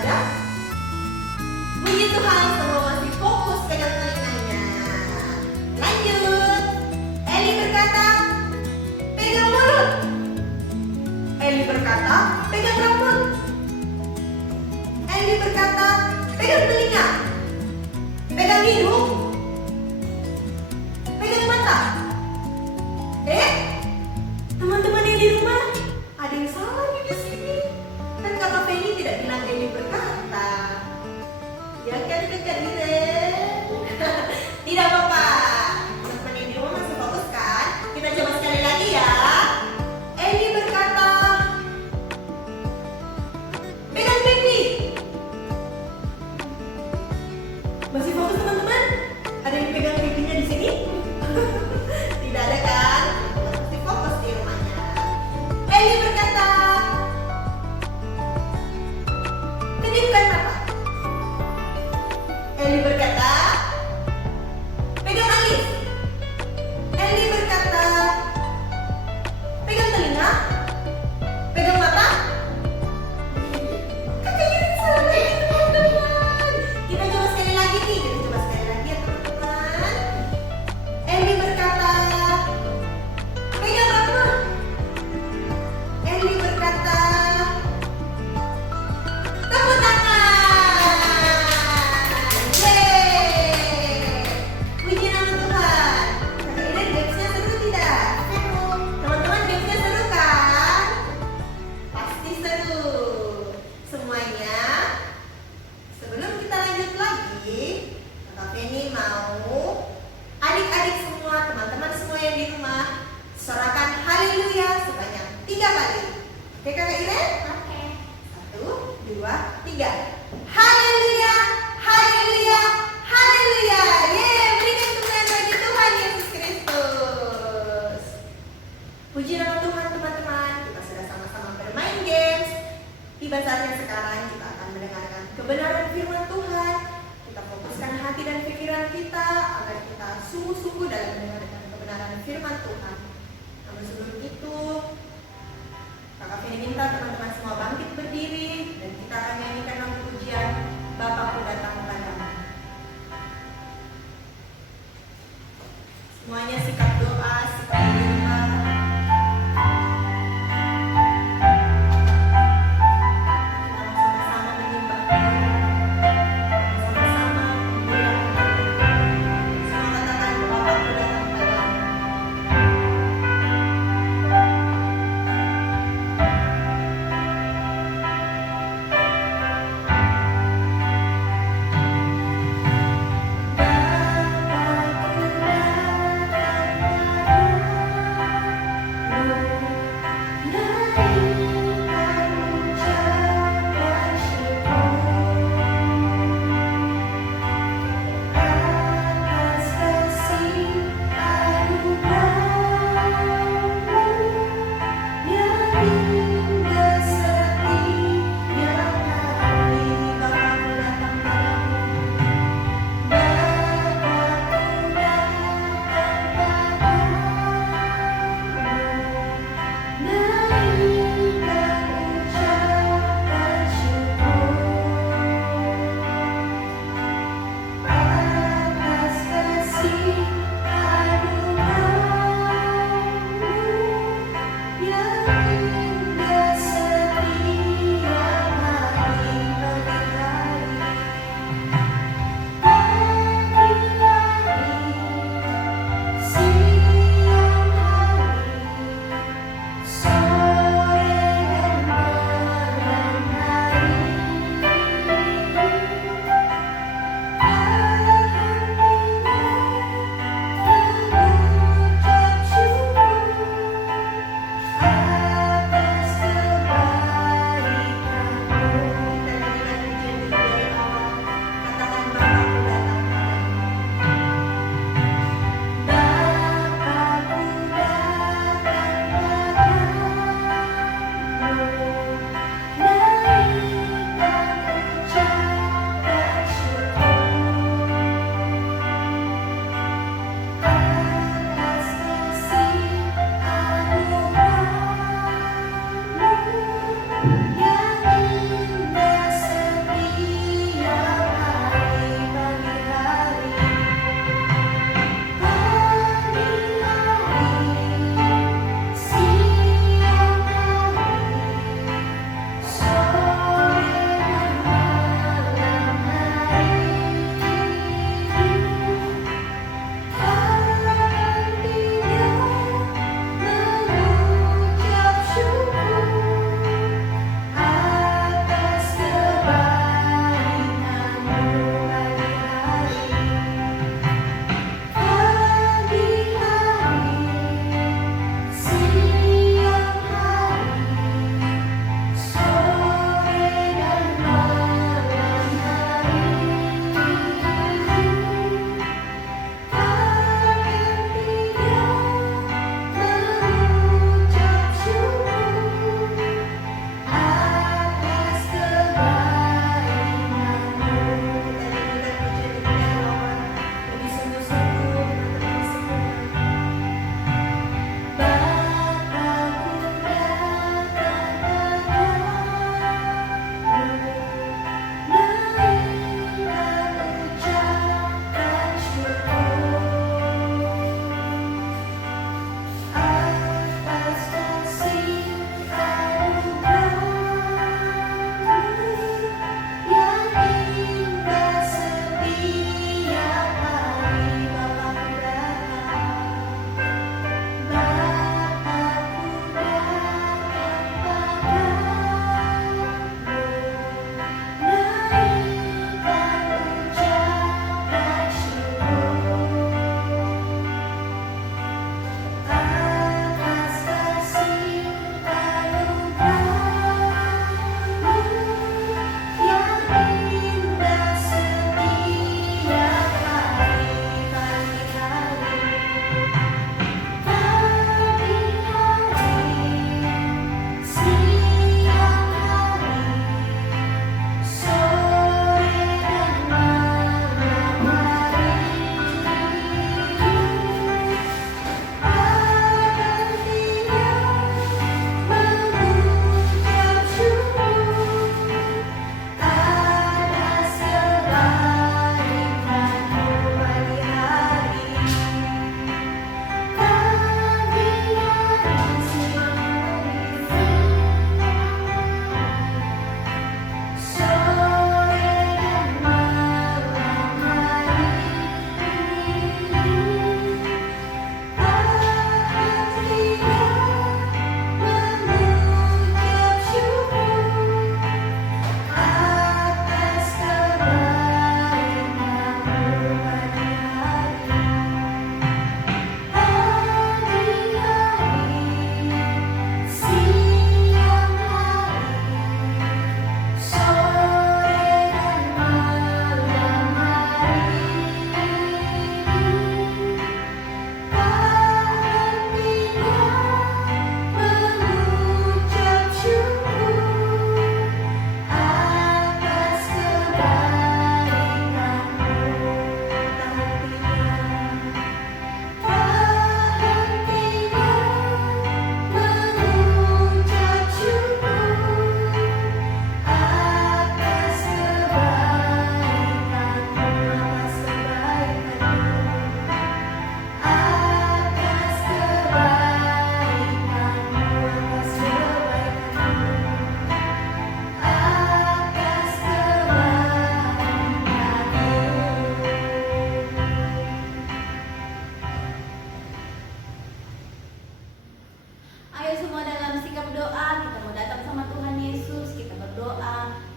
Ada? Puji Tuhan, semua masih fokus pegang telinganya. Lanjut. Eli berkata, pegang mulut. Eli berkata, pegang rambut. Eli berkata, pegang telinga. Pegang hidung. Pegang mata. Teman-teman yang di rumah, ada yang salah nih di sini. Kan Kakak Feni tidak bilang Eli berkata. Ya kan Kakak Iren? Tidak apa-apa. Teman-teman yang di rumah masih fokus kan? Kita coba sekali lagi ya. Eli berkata, pegang pipi. Masih fokus teman-teman? Ada yang pegang pipinya di sini? Tidak ada kan? Masih fokus di rumahnya. Eli berkata, kedipkan mata. Eli berkata, pegang alis. Eli berkata, pegang telinga. Pegang mata. Kakak Iren salah ya teman-teman. Kita coba sekali lagi nih. Kita coba sekali lagi ya teman-teman. Eli berkata, pegang rambut. Eli berkata, tepuk tangan. Yeay. Puji nama Tuhan. Kakak Iren, gamesnya seru tidak? Seru. Teman-teman, gamesnya seru kan? Pasti seru. Semuanya, sebelum kita lanjut lagi, Kakak Feni mau adik-adik semua, teman-teman semua yang di rumah sorakan haleluya sebanyak 3 kali. Oke Kakak Iren? Oke. 1, 2, 3. Haleluya, haleluya, haleluya. Yeay, berikan kemuliaan bagi Tuhan Yesus Kristus. Puji nama Tuhan teman-teman. Kita sudah sama-sama bermain games. Tiba saatnya sekarang kita akan mendengarkan kebenaran firman Tuhan. Kita fokuskan hati dan pikiran kita agar kita sungguh-sungguh dalam mendengarkan kebenaran firman Tuhan. Namun sebelum itu, Kakak Feni minta teman-teman semua bangkit berdiri dan kita akan nyanyikan lagu pujian Bapakku datang padamu. Semuanya sikap doa, sikap menyembah. Sama-sama menyembah Dia. Sama-sama memuliakan Dia. Semua katakan Bapakku datang padamu.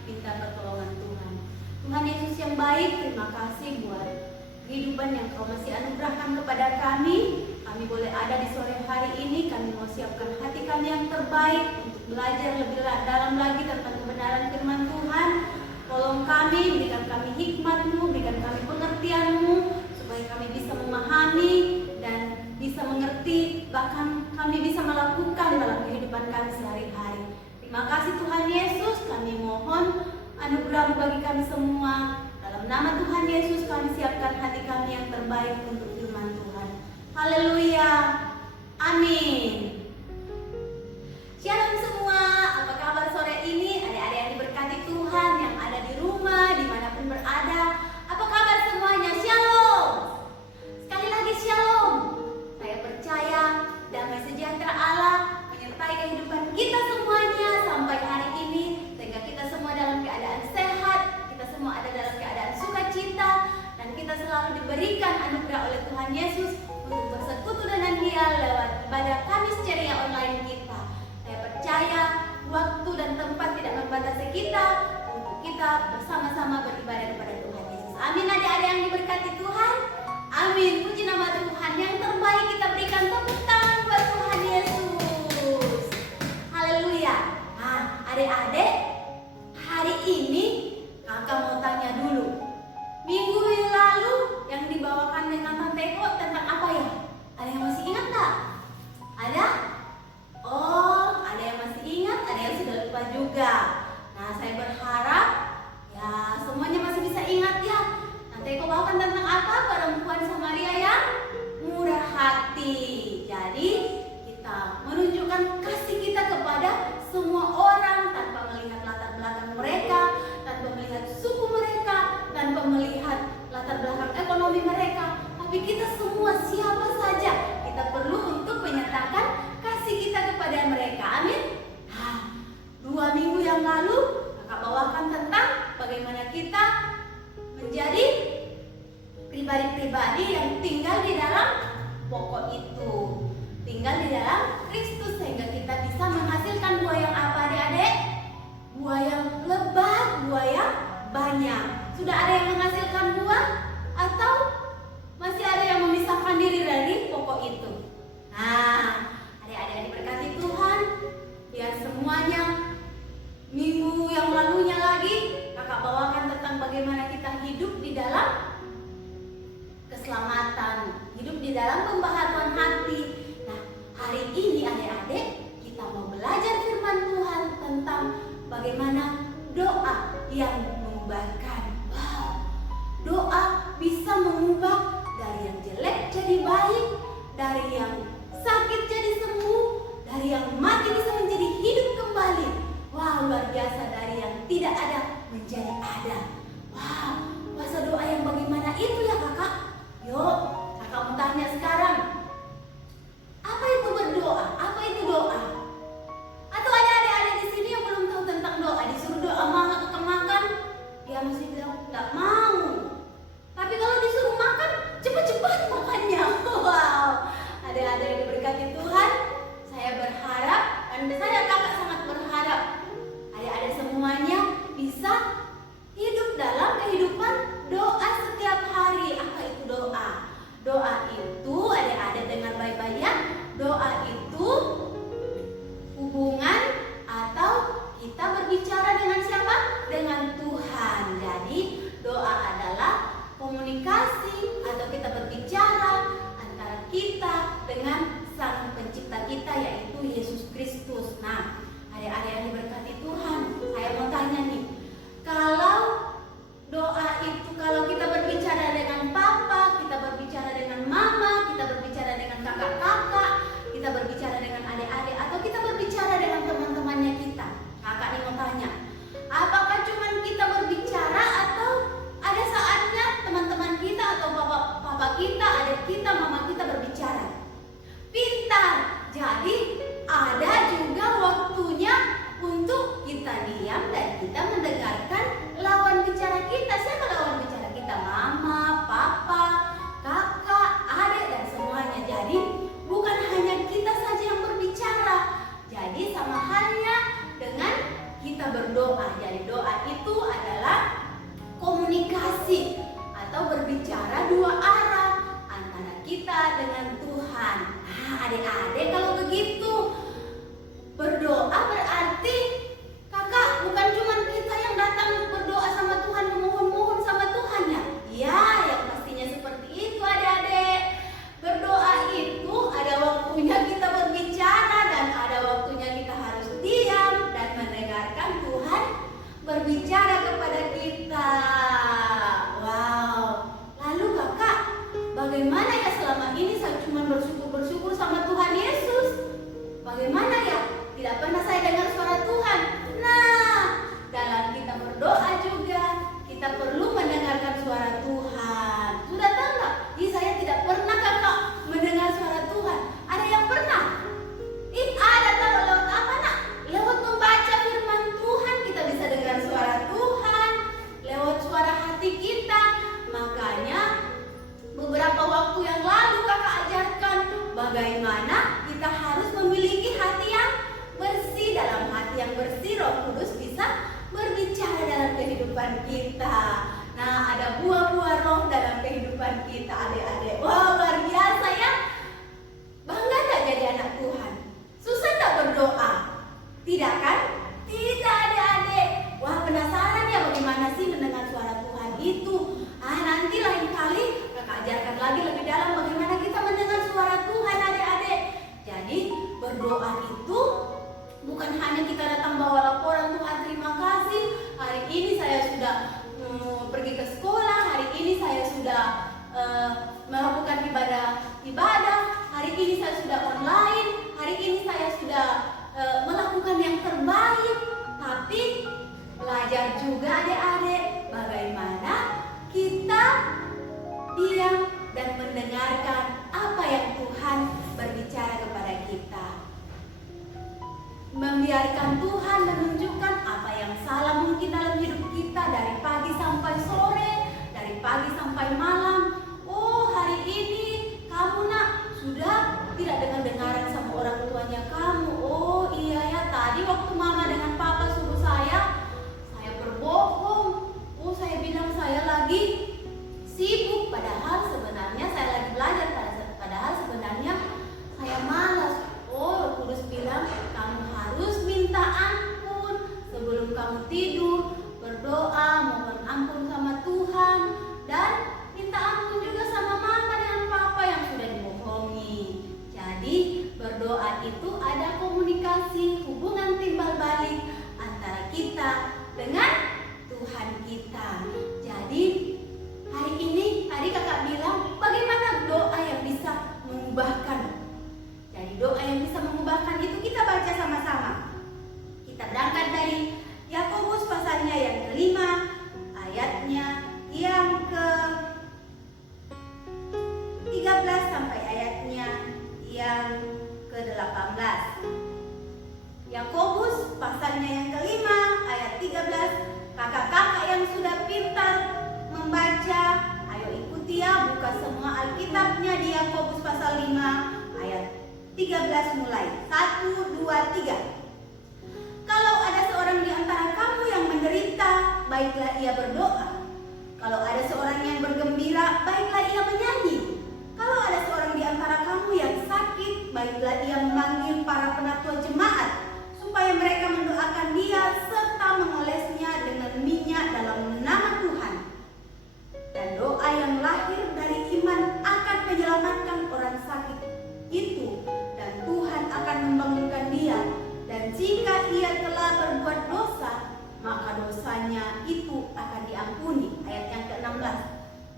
minta pertolongan Tuhan. Tuhan Yesus yang baik, terima kasih buat kehidupan yang Kau masih anugerahkan kepada kami. Kami boleh ada di sore hari ini. Kami mau siapkan hati kami yang terbaik untuk belajar lebih dalam lagi tentang kebenaran firman Tuhan. Tolong kami, berikan kami hikmat-Mu, berikan kami pengertian-Mu, supaya kami bisa memahami dan bisa mengerti, bahkan kami bisa melakukan dalam kehidupan kami sehari-hari. Terima kasih Tuhan Yesus, kami mohon anugerah-Mu bagi kami semua. Dalam nama Tuhan Yesus kami siapkan hati kami yang terbaik untuk firman Tuhan. Haleluya, amin. Shalom semua, apa kabar sore ini? Adik-adik yang diberkati Tuhan, yang ada di rumah, dimanapun berada. Apa kabar semuanya? Shalom. Sekali lagi shalom. Saya percaya damai sejahtera Allah menyertai kehidupan kita semuanya sampai hari ini, sehingga kita semua dalam keadaan sehat, kita semua ada dalam keadaan sukacita, dan kita selalu diberikan anugerah oleh Tuhan Yesus untuk bersekutu dengan Dia lewat ibadah Kamis Ceria online kita. Saya percaya waktu dan tempat tidak membatasi kita untuk kita bersama-sama beribadah kepada Tuhan Yesus. Amin adik-adik yang diberkati Tuhan. Amin. Puji nama Tuhan. Yang terbaik kita berikan tepuk tangan buat Tuhan Yesus. Haleluya. Nah, adik-adik, hari ini kakak mau tanya dulu. Minggu yang lalu yang dibawakan dengan Tante Eko tentang apa ya? Ada yang masih ingat tak? Ada? Oh, ada yang masih ingat, ada yang sudah lupa juga. Nah, saya berharap ya semuanya masih bisa ingat ya. Tante Eko bawakan tentang apa? Perempuan Samaria yang murah hati. Jadi kita menunjukkan kasih kita kepada semua orang tanpa melihat latar belakang mereka, tanpa melihat suku mereka, tanpa melihat latar belakang ekonomi mereka. Tapi kita semua siapa saja, kita perlu untuk menyatakan kasih kita kepada mereka. Amin. Nah, 2 minggu yang lalu kakak bawakan tentang bagaimana kita menjadi pribadi-pribadi yang tinggal di dalam pokok itu, tinggal di dalam Kristus, sehingga kita bisa menghasilkan buah yang apa adik-adik? Buah yang lebat, buah yang banyak. Sudah ada yang menghasilkan buah? Atau masih ada yang memisahkan diri dari pokok itu? Nah, adik-adik yang diberkati Tuhan, biar semuanya minggu yang lalunya lagi kakak bawakan tentang bagaimana kita hidup di dalam keselamatan, hidup di dalam pembaharuan hati. Nah, hari ini adik-adik kita mau belajar firman Tuhan tentang bagaimana doa yang mengubahkan. Wow, doa bisa mengubah dari yang jelek jadi baik, dari yang sakit jadi sembuh, dari yang mati bisa menjadi hidup kembali. Wow, luar biasa, dari yang tidak ada menjadi ada. Wow, kuasa doa yang bagaimana itu ya kakak? Yuk, kakak mau tanya sekarang. Apa itu berdoa? Apa itu doa? Atau ada adik-adik di sini yang belum tahu tentang doa? Disuruh doa makan, dia mesti bilang nggak mau. Tapi kalau disuruh makan, cepat-cepat makannya. Wow, adik-adik yang diberkati Tuhan, saya berharap dan saya kakak sangat berharap adik-adik semuanya bisa hidup dalam kehidupan doa setiap hari. Apa itu doa? Doa itu, adik-adik dengar baik-baik ya. Doa itu kehidupan kita. Nah, ada buah-buah roh dalam kehidupan kita, adik-adik. Wah, luar biasa ya. Bangga tak jadi anak Tuhan? Susah tak berdoa? Tidak kan? Tidak, adik-adik. Wah, penasaran ya bagaimana sih mendengar suara Tuhan itu? Nanti lain kali kakak ajarkan lagi lebih dalam bagaimana kita mendengar suara Tuhan, adik-adik. Jadi berdoa itu bukan hanya kita datang bawa laporan, Tuhan terima kasih, hari ini saya sudah pergi ke sekolah, hari ini saya sudah melakukan ibadah, hari ini saya sudah online, hari ini saya sudah melakukan yang terbaik. Tapi belajar juga adik-adik bagaimana kita diam dan mendengarkan apa yang Tuhan berbicara kepada kita. Membiarkan Tuhan menunjukkan apa yang salah mungkin dalam hidup kita dari pagi sampai sore, dari pagi sampai malam. Oh, hari ini kamu nak sudah tidak dengar-dengaran sama orang tuanya kamu. Oh iya ya, tadi waktu mama dengan papa suruh saya berbohong. Oh, saya bilang saya lagi sibuk, padahal sebenarnya saya lagi belajar, padahal sebenarnya saya malas. Oh, Kudus bilang kamu harus minta ampun sebelum kamu tidur, berdoa, mohon ampun sama Tuhan, dan minta ampun juga sama mama dan papa yang sudah dibohongi. Jadi berdoa itu ada komunikasi, hubungan timbal balik antara kita dengan Tuhan kita. Jadi hari ini, tadi kakak bilang bagaimana doa yang bisa mengubahkan. Jadi doa yang bisa mengubahkan itu kita baca sama-sama. Kita berangkat dari Yakobus pasalnya yang kelima, ayatnya yang ke-13 sampai ayatnya yang ke-18. Yakobus pasalnya yang kelima, ayat 13. Kakak-kakak yang sudah pintar membaca, ayo ikuti ya, buka semua Alkitabnya di Yakobus pasal 5 ayat 13 mulai. 1, 2, 3. Kalau ada seorang di antara kamu yang menderita, baiklah ia berdoa. Kalau ada seorang yang bergembira, baiklah ia menyanyi. Kalau ada seorang di antara kamu yang sakit, baiklah ia memanggil para penatua jemaat, supaya mereka mendoakan dia serta mengolesnya dengan minyak dalam nama Tuhan. Dan doa yang lahir dari iman akan menyelamatkan orang sakit itu, dan Tuhan akan membangunkan dia. Dan jika ia telah berbuat dosa, maka dosanya itu akan diampuni. Ayat yang ke-16.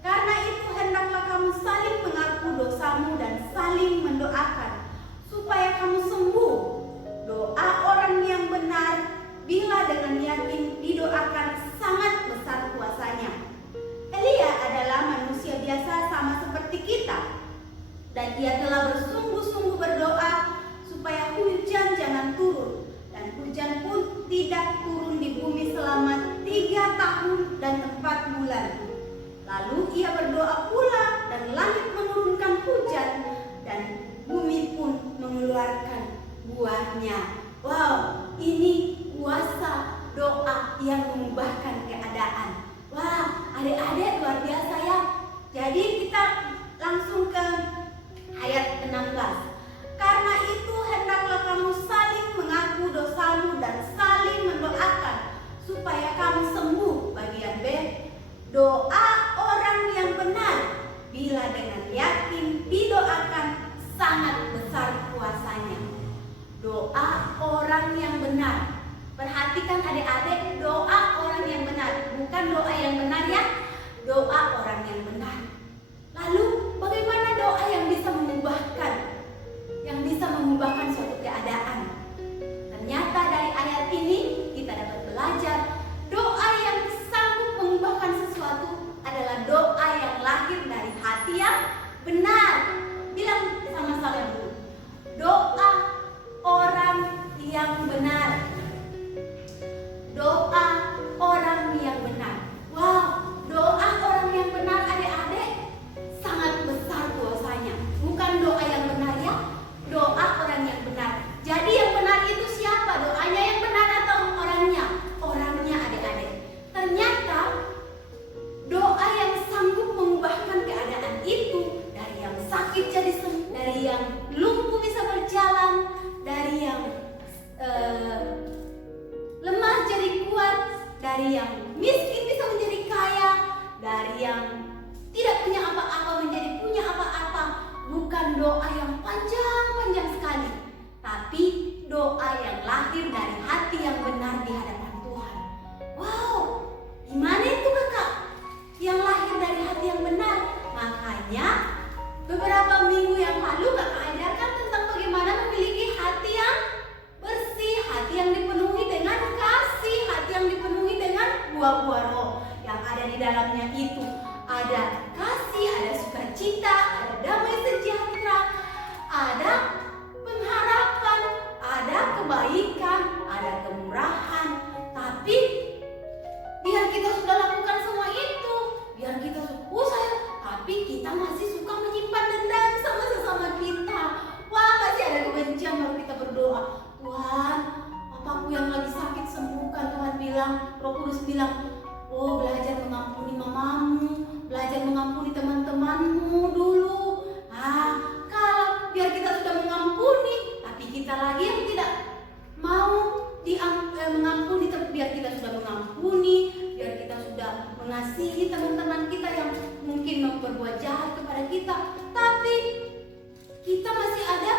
Karena itu hendaklah kamu saling mengaku dosamu dan saling mendoakan, supaya kamu sembuh. Doa orang yang benar bila dengan yakin didoakan sangat besar kuasanya. Elia adalah manusia biasa sama seperti kita, dan ia telah bersungguh-sungguh berdoa supaya hujan jangan turun, dan hujan pun tidak turun di bumi selama 3 tahun dan 4 bulan. Lalu ia berdoa pula, dan langit menurunkan hujan, dan bumi pun mengeluarkan buahnya. Wow, ini kuasa doa yang mengubahkan keadaan. Wah, adik-adik luar biasa ya. Jadi kita langsung ke ayat 16. Karena itu hendaklah kamu saling mengaku dosamu dan saling mendoakan supaya kamu sembuh. Bagian B, doa orang yang benar bila dengan yakin didoakan sangat besar kuasanya. Doa orang yang benar. Perhatikan adik-adik, doa orang yang benar, bukan doa yang benar ya, doa orang yang benar. Lalu bagaimana doa yang bisa mengubahkan, suatu keadaan? Ternyata dari ayat ini kita dapat belajar doa yang sanggup mengubahkan sesuatu adalah doa yang lahir dari hati yang benar. Bilang sama-sama dulu, doa orang yang benar. Doa orang yang benar. Wow, doa orang yang benar adik-adik buah-buah roh yang ada di dalamnya itu ada kasih, ada sukacita, ada damai sejahtera, ada pengharapan, ada kebaikan, ada kemurahan. Tapi biar kita sudah lakukan semua itu, biar kita tapi kita masih suka menyimpan dendam sama sesama kita. Wah, masih ada kebencian baru kita berdoa. Tuhan, papaku yang lagi sakit sembuhkan. Tuhan bilang, Roh Kudus bilang, oh belajar mengampuni mamamu, belajar mengampuni teman-temanmu dulu. Kalau biar kita sudah mengampuni, tapi kita lagi yang tidak mau mengampuni, biar kita sudah mengampuni, biar kita sudah mengasihi teman-teman kita yang mungkin memperbuat jahat kepada kita, tapi kita masih ada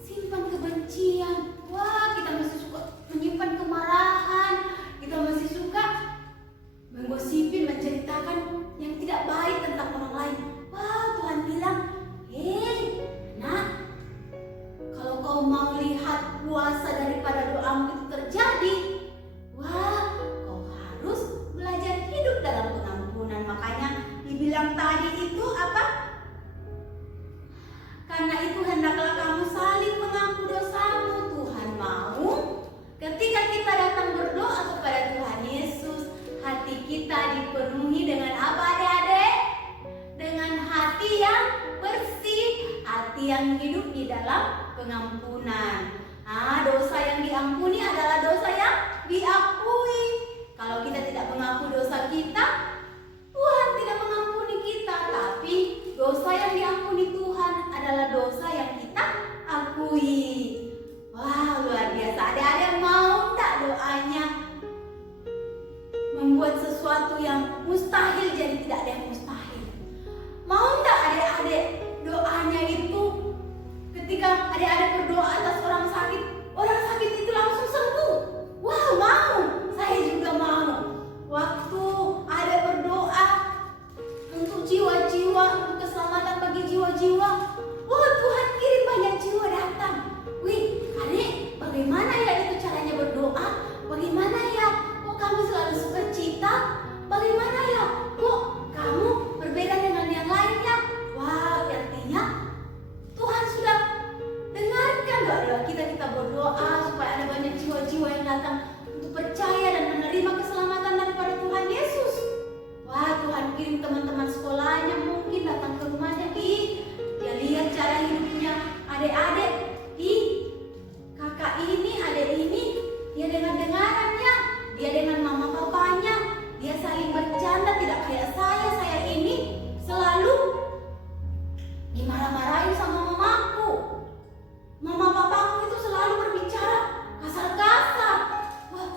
simpan kebencian. Wah, kita masih suka menyimpan kemarahan, kita masih suka menggosipi, menceritakan yang tidak baik tentang orang lain. Wah, Tuhan bilang, nak, kalau kau mau lihat kuasa daripada doamu itu terjadi, wah, kau harus belajar hidup dalam pengampunan. Makanya dibilang tadi itu apa? Karena itu hendaklah kamu saling mengaku dosamu. Tuhan mau ketika kita datang berdoa kepada Tuhan Yesus, hati kita dipenuhi dengan apa, adik-adik? Dengan hati yang bersih, hati yang hidup di dalam pengampunan. Dosa yang diampuni adalah dosa yang diakui. Kalau kita tidak mengaku dosa kita, Tuhan tidak mengampuni kita. Tapi dosa yang diampuni Tuhan adalah dosa yang kita akui. Wah, luar biasa. Ada mau tak doanya membuat sesuatu yang mustahil jadi tidak ada yang mustahil? Mau tak adik-adik doanya itu ketika adik-adik berdoa atas orang sakit itu langsung sembuh? Wah, mau. Saya juga mau. Waktu adik berdoa untuk jiwa-jiwa, untuk keselamatan bagi jiwa-jiwa, wah, Tuhan kirim banyak jiwa datang. Wih, adik, bagaimana ya itu caranya berdoa? Bagaimana ya? Kok kamu selalu sukacita? Bagaimana ya? Kok kamu berbeda dengan yang lainnya? Wah, artinya Tuhan sudah dengarkan doa-doa kita. Kita berdoa supaya ada banyak jiwa-jiwa yang datang untuk percaya dan menerima keselamatan daripada Tuhan Yesus. Wah, Tuhan kirim teman-teman sekolahnya mungkin datang ke rumahnya. Dia lihat cara hidupnya adik-adik. Kakak ini, adik ini, dia dengar-dengarannya, dia dengan mama papanya, dia saling bercanda, tidak kayak saya ini selalu dimarah-marahin sama mamaku. Mama papaku itu selalu berbicara kasar-kasar. Wah,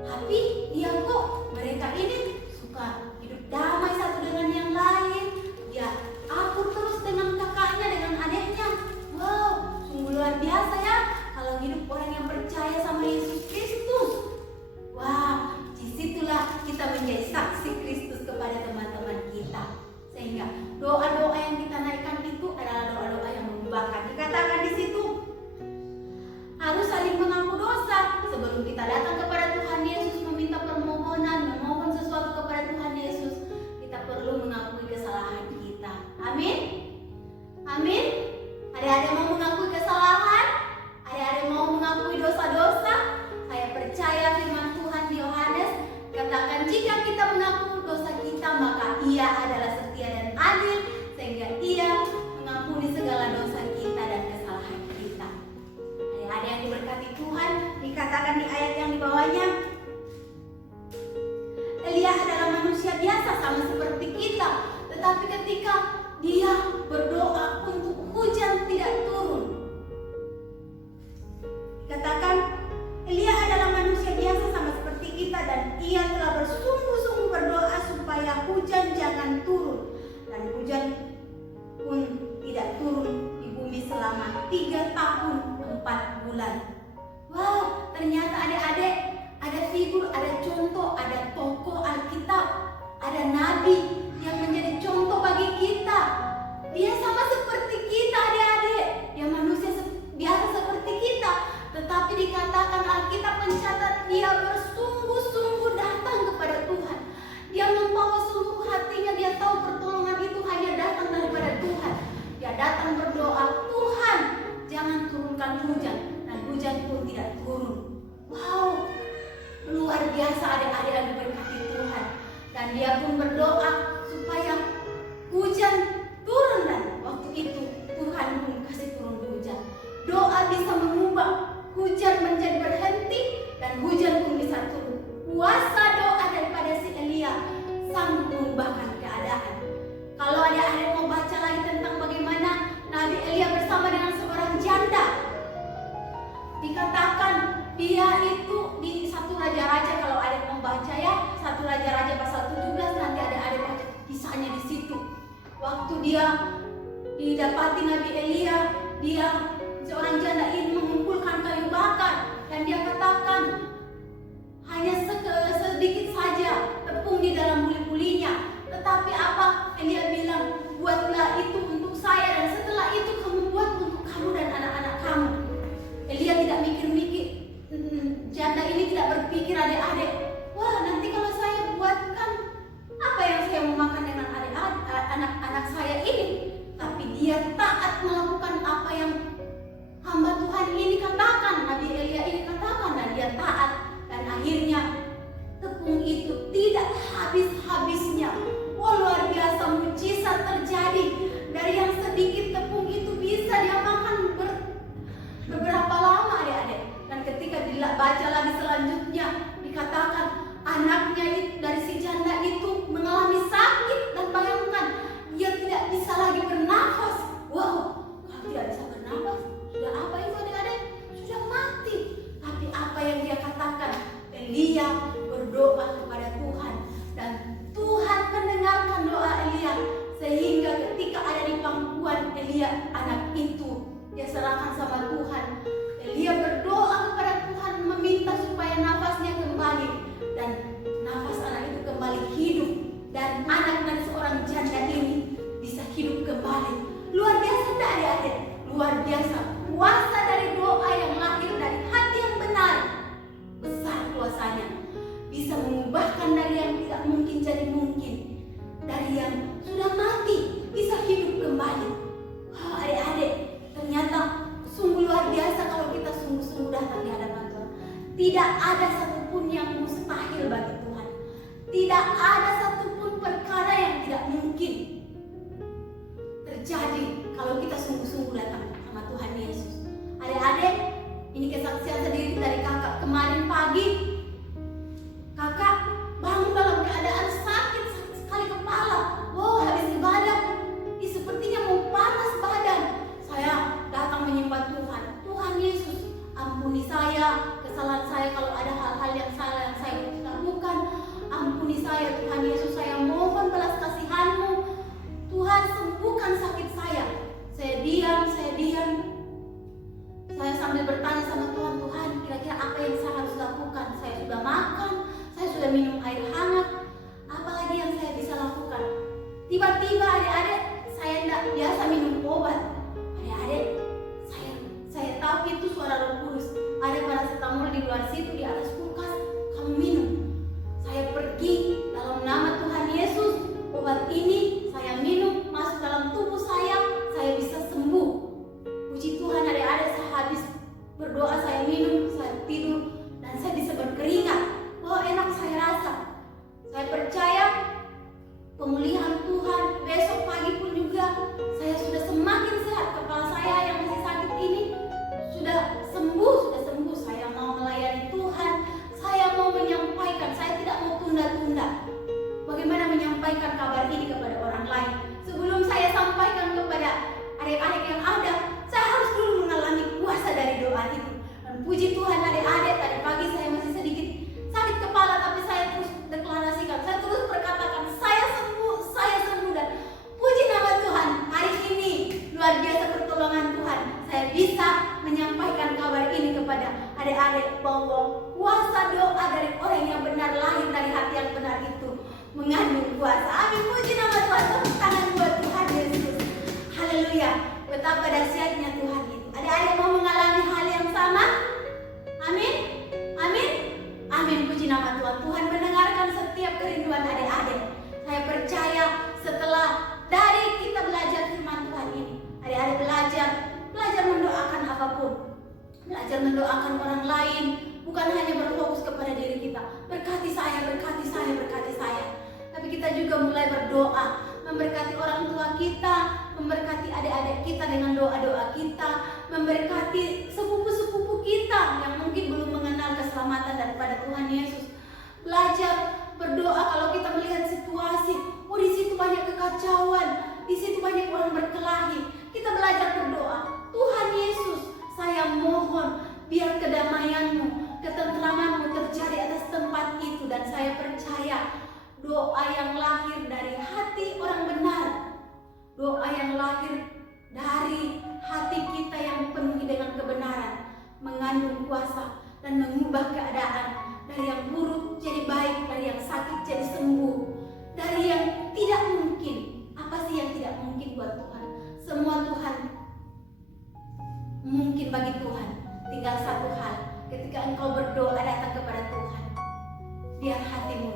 tapi dia kok mereka ini suka hidup damai satu dengan yang lain. Dia akur terus dengan kakaknya, dengan adiknya. Wow, sungguh luar biasa ya kalau hidup orang yang percaya sama Yesus Kristus. Wah, disitulah kita menjadi saksi Kristus kepada teman-teman kita. Sehingga doa-doa yang kita naikkan itu adalah doa-doa yang mengubahkan. Dikatakan di situ harus saling mengaku dosa sebelum kita datang kepada Tuhan Yesus meminta permohonan, memohon sesuatu kepada Tuhan Yesus. Kita perlu mengakui kesalahan kita. Amin. Amin. Adik-adik mau mengakui kesalahan? Adik-adik mau mengakui dosa-dosa? Saya percaya firman Tuhan di Yohanes katakan, jika kita mengaku dosa kita, maka Ia adalah setia dan adil sehingga Ia mengampuni segala dosa kita dan kesalahan kita. Adik-adik yang diberkati Tuhan, dikatakan di ayat yang di bawahnya, Elia adalah manusia biasa sama seperti kita, tetapi ketika dia berdoa untuk hujan tidak turun, dikatakan Elia adalah manusia biasa sama seperti kita dan ia telah bersungguh-sungguh berdoa supaya hujan jangan turun, dan hujan pun tidak turun di bumi selama 3 tahun 4 bulan. Wow, ternyata adik-adik ada figur, ada contoh, ada tokoh Alkitab, ada nabi yang menjadi contoh bagi kita. Dia sama seperti kita adik-adik, dia manusia dia pun berdoa supaya hujan turun, dan waktu itu Tuhan pun kasih turun hujan. Doa bisa mengubah hujan menjadi berhenti dan hujan pun bisa turun. Kuasa doa daripada si Elia sanggup mengubahkan keadaan. Kalau adik-adik mau baca lagi tentang bagaimana Nabi Elia bersama dengan seorang janda, dikatakan dia itu di 1 Raja-Raja, kalau adik mau baca ya, 1 Raja-Raja pasal 17, nanti adik baca kisahnya di situ. Waktu dia didapati Nabi Elia, dia seorang janda ini mengumpulkan kayu bakar dan dia katakan hanya sedikit saja tepung di dalam buli-bulinya. Tetapi apa? Elia bilang, buatlah itu untuk saya dan setelah itu kamu buat untuk kamu dan anak-anak kamu. Elia tidak mikir-mikir, janda ini tidak berpikir adik-adik, wah nanti kalau saya buatkan apa yang saya mau makan dengan anak-anak saya ini. Tapi dia taat melakukan apa yang hamba Tuhan ini katakan, Nabi Elia ini katakan, dan dia taat. Dan akhirnya tepung itu tidak habis-habisnya. Oh, luar biasa, mujizat terjadi. Dari yang sedikit tepung itu bisa dia makan beberapa lama adik-adik. Dan ketika dibaca lagi selanjutnya, dikatakan anaknya dari si janda itu mengalami sakit, dan bayangkan dia tidak bisa lagi bernafas. Wow, kalau tidak bisa bernafas, sudah apa itu adik-adik? Sudah mati. Tapi apa yang dia katakan? Elia berdoa kepada Tuhan dan Tuhan mendengarkan doa Elia, sehingga ketika ada di pangkuan Elia, anak itu dia serahkan sama Tuhan. Elia berdoa kepada Tuhan meminta supaya nafasnya kembali, dan nafas anak itu kembali hidup, dan anak dari seorang janda ini bisa hidup kembali. Luar biasa tidak adik-adik? Luar biasa kuasa dari doa yang lahir dari hati yang benar. Besar kuasanya, bisa mengubahkan dari yang tidak mungkin jadi mungkin, dari yang sudah mati bisa hidup kembali. Oh, adik-adik, ternyata sungguh luar biasa kalau kita sungguh-sungguh datang di hadapan Tuhan. Tidak ada satupun yang mustahil bagi Tuhan. Tidak ada satupun perkara yang tidak mungkin terjadi kalau kita sungguh-sungguh datang sama Tuhan Yesus. Adik-adik, ini kesaksian sedikit dari kakak. Kemarin pagi kakak bangun dalam keadaan sakit sekali kepala. Wow, habis ibadah sepertinya mau panas badan. Saya datang menyembah Tuhan. Tuhan Yesus, ampuni saya kesalahan saya, kalau ada hal-hal yang salah yang saya lakukan, ampuni saya Tuhan Yesus. Saya mohon belas kasihan-Mu. Tuhan, sembuhkan sakit saya. Saya diam. Saya sambil bertanya sama Tuhan, Tuhan kira-kira apa yang saya harus lakukan? Saya sudah makan, saya sudah minum air hangat, apalagi yang saya bisa lakukan? Tiba-tiba adik-adik, saya tidak biasa minum obat. Adik-adik, saya tahu itu suara Roh Kudus. Ada paracetamol di luar situ di atas kulkas, kamu minum. Saya pergi dalam nama Tuhan Yesus, obat ini saya minum masuk dalam tubuh saya bisa sembuh. Puji Tuhan adik-adik, saya habis berdoa, saya minum, saya tidur, dan saya bisa berkeringat. Oh, enak saya rasa. Saya percaya pemulihan Tuhan. Besok pagi pun juga saya sudah semakin sehat. Kepala saya yang masih sakit ini sudah sembuh. Saya mau melayani Tuhan. Saya mau menyampaikan. Saya tidak mau tunda-tunda. Bagaimana menyampaikan kabar ini kepada orang lain? Sebelum saya sampaikan kepada adik-adik yang ada, saya harus dulu mengalami kuasa dari doa itu. Dan puji Tuhan adik-adik, tadi pagi saya masih sedikit sakit kepala, tapi saya terus deklarasikan, saya terus berkatakan, saya sembuh, dan puji nama Tuhan. Hari ini luar biasa pertolongan Tuhan. Saya bisa menyampaikan kabar ini kepada adik-adik bahwa kuasa doa dari orang yang benar, lahir dari hati yang benar itu mengandung kuasa. Amin, puji nama Tuhan. Tepuk tangan buat Tuhan Yesus. Haleluya. Betapa dahsyatnya Tuhan itu. Adik-adik mau mengalami hal yang sama? Amin. Puji nama Tuhan. Tuhan mendengarkan setiap kerinduan adik-adik. Saya percaya setelah dari kita belajar firman Tuhan ini, adik-adik belajar mendoakan apapun, belajar mendoakan orang lain, bukan hanya berfokus kepada diri kita. Berkati saya, tapi memberkati adik-adik kita dengan doa-doa kita, memberkati sepupu-sepupu kita yang mungkin belum mengenal keselamatan daripada Tuhan Yesus. Belajar berdoa kalau kita melihat situasi, oh di situ banyak kekacauan, di situ banyak orang berkelahi. Kita belajar berdoa, Tuhan Yesus, saya mohon biar kedamaian-Mu, ketentraman-Mu terjadi atas tempat itu. Dan saya percaya doa yang lahir dari hati orang benar, doa yang lahir dari hati kita yang penuh dengan kebenaran, mengandung kuasa dan mengubah keadaan dari yang buruk jadi baik, dari yang sakit jadi sembuh, dari yang tidak mungkin. Apa sih yang tidak mungkin buat Tuhan? Semua Tuhan mungkin bagi Tuhan. Tinggal satu hal, ketika engkau berdoa datang kepada Tuhan, biar hatimu,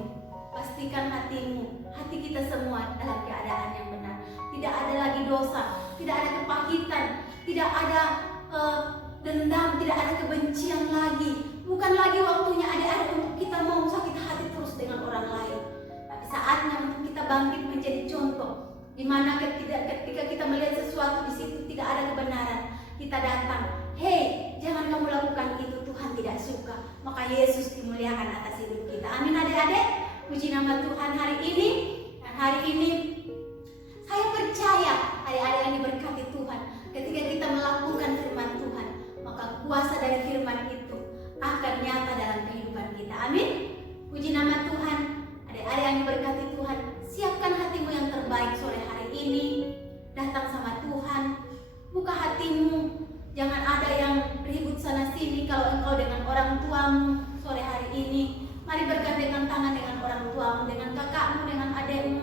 pastikan hatimu, hati kita semua dalam keadaan yang benar. Tidak ada lagi dosa, tidak ada kepahitan, tidak ada dendam, tidak ada kebencian lagi. Bukan lagi waktunya adik-adik untuk kita mau sakit hati terus dengan orang lain. Tapi saatnya untuk kita bangkit menjadi contoh, di mana ketika kita melihat sesuatu di situ tidak ada kebenaran, kita datang, hei, jangan kamu lakukan itu, Tuhan tidak suka. Maka Yesus dimuliakan atas hidup kita. Amin adik-adik. Puji nama Tuhan hari ini. Dan hari ini saya percaya adik-adik yang diberkati Tuhan, ketika kita melakukan firman Tuhan, maka kuasa dari firman itu akan nyata dalam kehidupan kita. Amin. Puji nama Tuhan. Adik-adik yang diberkati Tuhan, siapkan hatimu yang terbaik sore hari ini. Datang sama Tuhan, buka hatimu. Jangan ada yang ribut sana sini. Kalau engkau dengan orang tuamu sore hari ini, mari bergandengan tangan dengan orang tuamu, dengan kakakmu, dengan adikmu.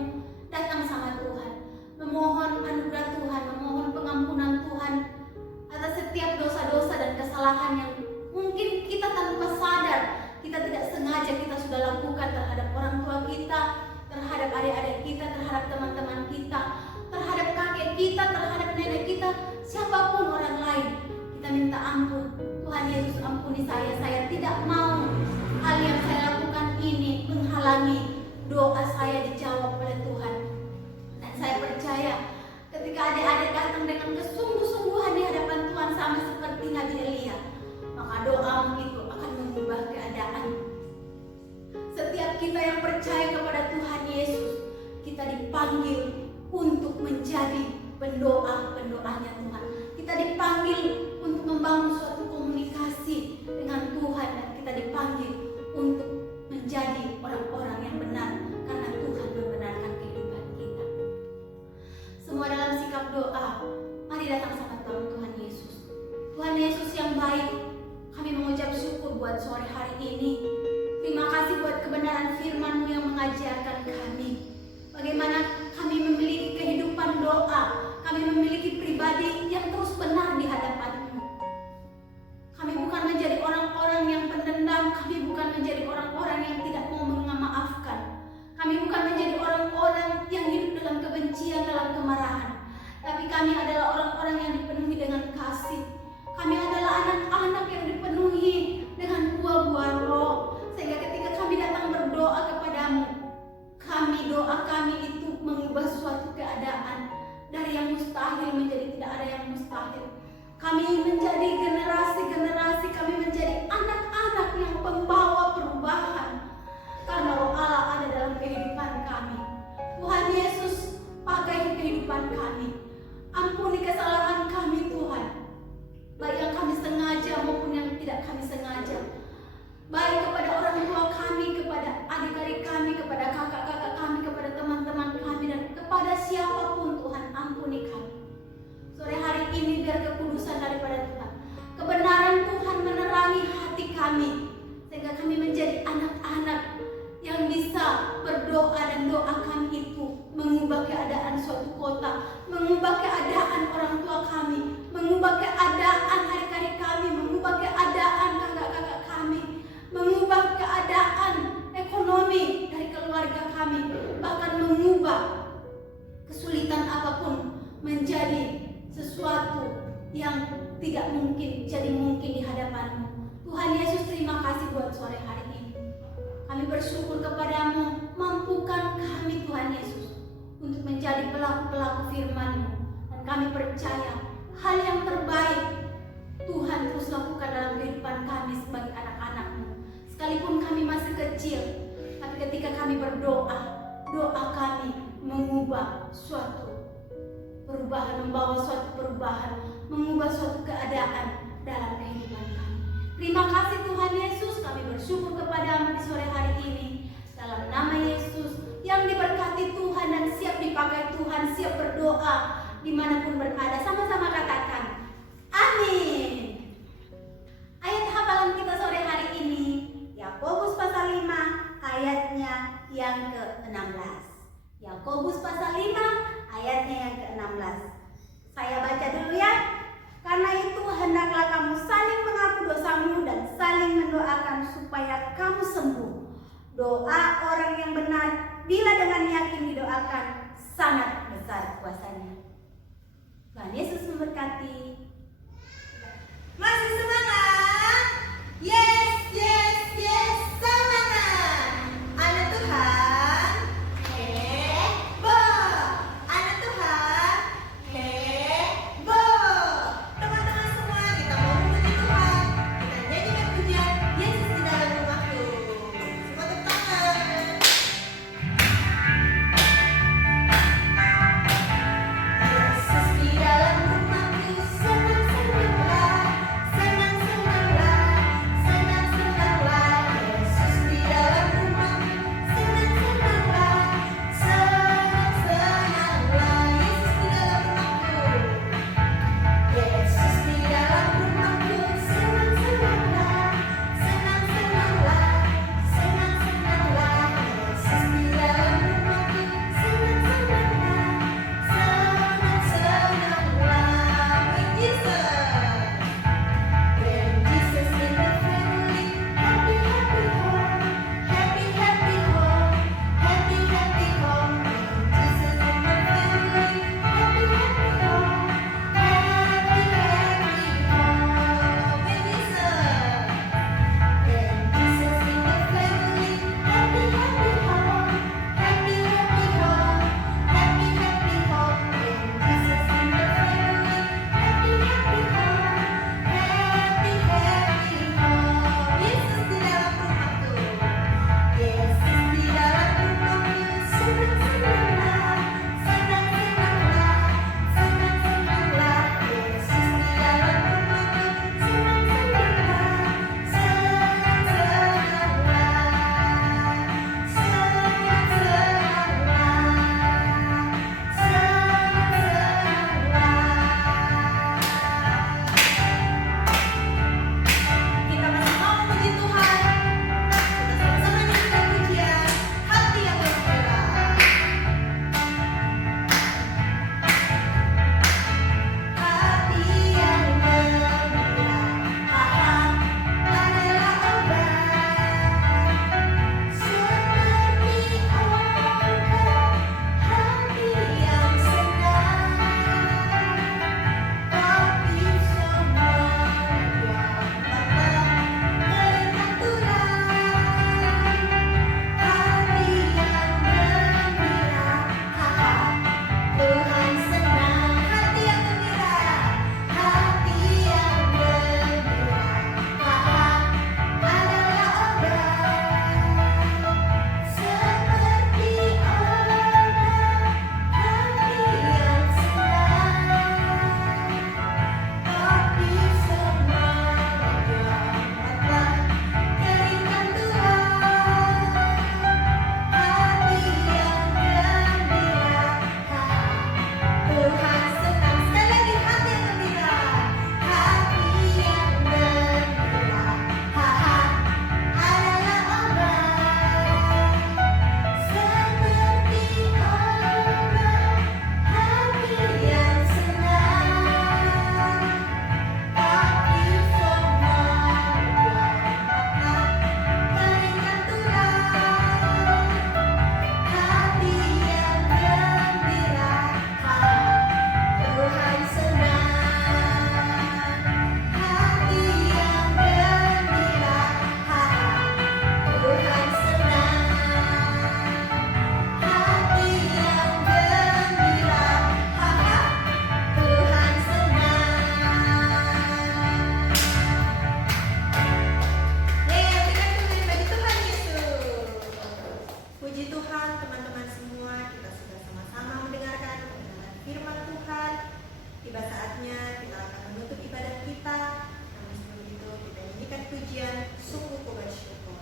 Datang sama Tuhan, memohon anugerah Tuhan, memohon pengampunan Tuhan atas setiap dosa-dosa dan kesalahan yang mungkin kita tanpa sadar, kita tidak sengaja kita sudah lakukan terhadap orang tua kita, terhadap adik-adik kita, terhadap teman-teman kita, terhadap kakek kita, terhadap nenek kita, siapapun orang lain. Kita minta ampun. Tuhan Yesus, ampuni saya tidak mau hal yang saya lakukan ini menghalangi doa saya dijawab oleh Tuhan. Dan saya percaya ketika adik-adik datang dengan kesungguh-sungguhan di hadapan Tuhan sama seperti Nabi Elia, maka doamu itu akan mengubah keadaan. Setiap kita yang percaya kepada Tuhan Yesus, kita dipanggil untuk menjadi pendoa-pendoanya Tuhan. Kita dipanggil untuk membangun suatu komunikasi dengan Tuhan, dan kita dipanggil untuk menjadi orang-orang yang benar karena Tuhan membenarkan kehidupan kita. Semua dalam sikap doa, mari datang sama Tuhan Yesus. Tuhan Yesus yang baik, kami mengucap syukur buat sore hari ini. Terima kasih buat kebenaran firman-Mu yang mengajarkan kami bagaimana kami memiliki kehidupan doa, kami memiliki pribadi yang terus benar di hadapan-Mu. Kami bukan menjadi orang-orang yang pendendam, kami bukan menjadi orang-orang yang tidak mau memaafkan. Kami bukan menjadi orang-orang yang hidup dalam kebencian, dalam kemarahan. Tapi kami adalah orang-orang yang dipenuhi dengan kasih. Kami adalah anak-anak yang dipenuhi dengan buah-buah roh. Sehingga ketika kami datang berdoa kepadamu, doa kami itu mengubah suatu keadaan dari yang mustahil menjadi tidak ada yang mustahil. Kami menjadi generasi-generasi, kami menjadi anak-anak yang pembawa perubahan karena Roh Allah ada dalam kehidupan kami. Tuhan Yesus, pakai kehidupan kami. Ampuni kesalahan kami Tuhan, baik yang kami sengaja maupun yang tidak kami sengaja. kami percaya hal yang terbaik Tuhan terus lakukan dalam kehidupan kami sebagai anak-anak-Mu. Sekalipun kami masih kecil, tapi ketika kami berdoa, doa kami mengubah suatu perubahan, membawa suatu perubahan, mengubah suatu keadaan dalam kehidupan kami. Terima kasih Tuhan Yesus, kami bersyukur kepada-Mu di sore hari ini. Dalam nama Yesus yang diberkati Tuhan dan siap dipakai Tuhan, siap berdoa dimanapun berada. Sama-sama katakan, amin. Ayat hafalan kita sore hari ini, Yakobus pasal 5 ayatnya yang ke-16. Yakobus pasal 5 ayatnya yang ke-16. Saya baca dulu ya. Karena itu hendaklah kamu saling mengaku dosamu dan saling mendoakan supaya kamu sembuh. Doa orang yang benar bila dengan yakin didoakan sangat besar kuasanya. Tuhan Yesus memberkati. Masih semangat? Yes, yes, yes, semangat. Anak Tuhan, heboh. Anak Tuhan, heboh. Teman-teman semua, kita mau memuji Tuhan. Kita nyanyikan pujian Yesus di dalam rumahku. Semua tepuk tangan. firman Tuhan. Tiba saatnya kita akan menutup ibadah kita. Namun sebelum itu kita nyanyikan pujian Sungguh Ku Bersyukur.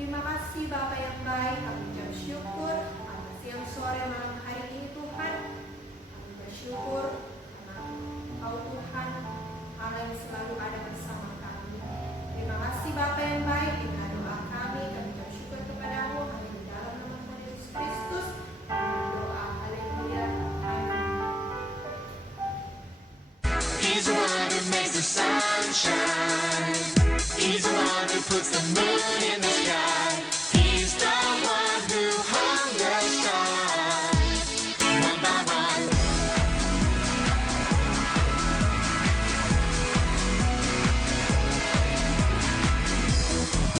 Terima kasih Bapa yang baik, kami ucap syukur atas siang sore malam hari ini Tuhan. Kami bersyukur karena Engkau Tuhan Allah yang selalu ada bersama kami. Terima kasih Bapa yang baik, inilah doa kami ucap syukur kepadamu hanya di dalam nama Tuhan Yesus Kristus. Kami berdoa, haleluya, amin. He's the one who makes the sun shine.